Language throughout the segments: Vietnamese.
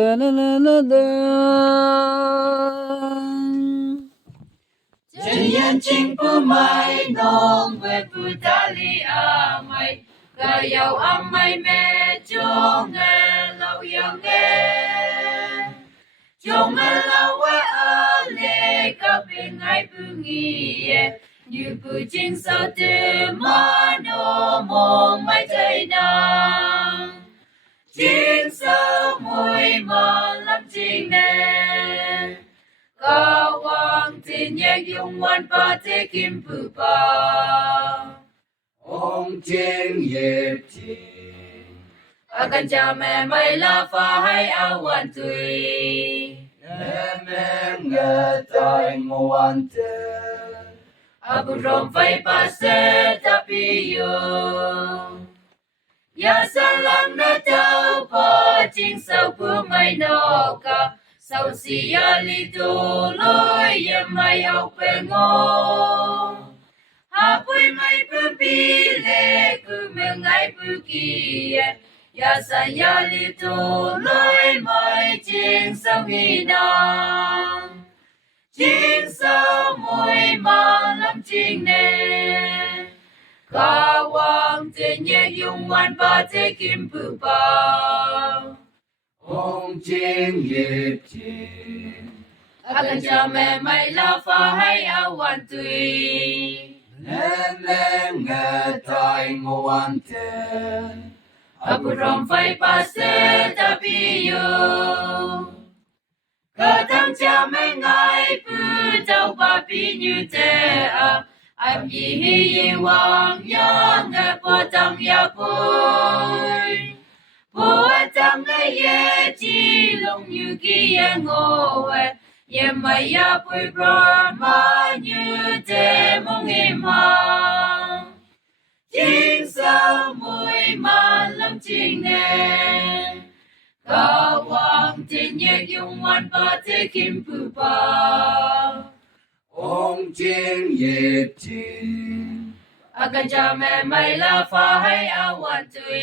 La la la la la. Chân yên chính bù mai nông về bù ta li à mai cả yêu âm mai mẹ chung nghe lâu yêu nghe chung nghe lâu à lê cả bên ngay bù nghỉ như bù chính sao từ mà nô mong mai thấy na chính sao mùi mà lắm chính nè cao hoàng thiên nhạc dùng quan ba thế kim phù ba ông trên nghiệp trình akan cha mẹ mày la pha hay ao quan tùy em nghe tai ngoan tên abu rom phai pa se tapi yo ya salam na tao pa chính sao pu mai no ka sau si ya li tu loi ye mai au pe ngo ha pui mai pu pi le ku me ngai pu ki ya san ya li tu loi mai chính sao hi na chính sao mùi mà lắm chính nè cả hoàng thiên nhẹ dùng quan ba thế kim phù ba ông trên nghiệp trình akan cha mẹ mày la pha hay ao quan tùy em nghe tai ngoan tên abu rom phai pa se tapi yo cả thằng cha mẹ ngài pu tao ba pi như thế à anh yi hi wang ya nghe po tam ya pui po tam nghe ye chi long như kia ngô ye mai ya pui brahma như thế mong em ma chính sao mùi mà lắm chính nè cả hoàng thiên nhẹ dùng ngoan ba thế kim phù ba ông trên nghiệp trình akan cha mẹ mày la pha hay ao quan tùy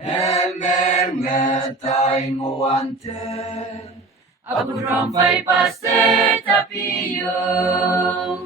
em nghe tai ngoan tên abu rom phai pa se tapi yo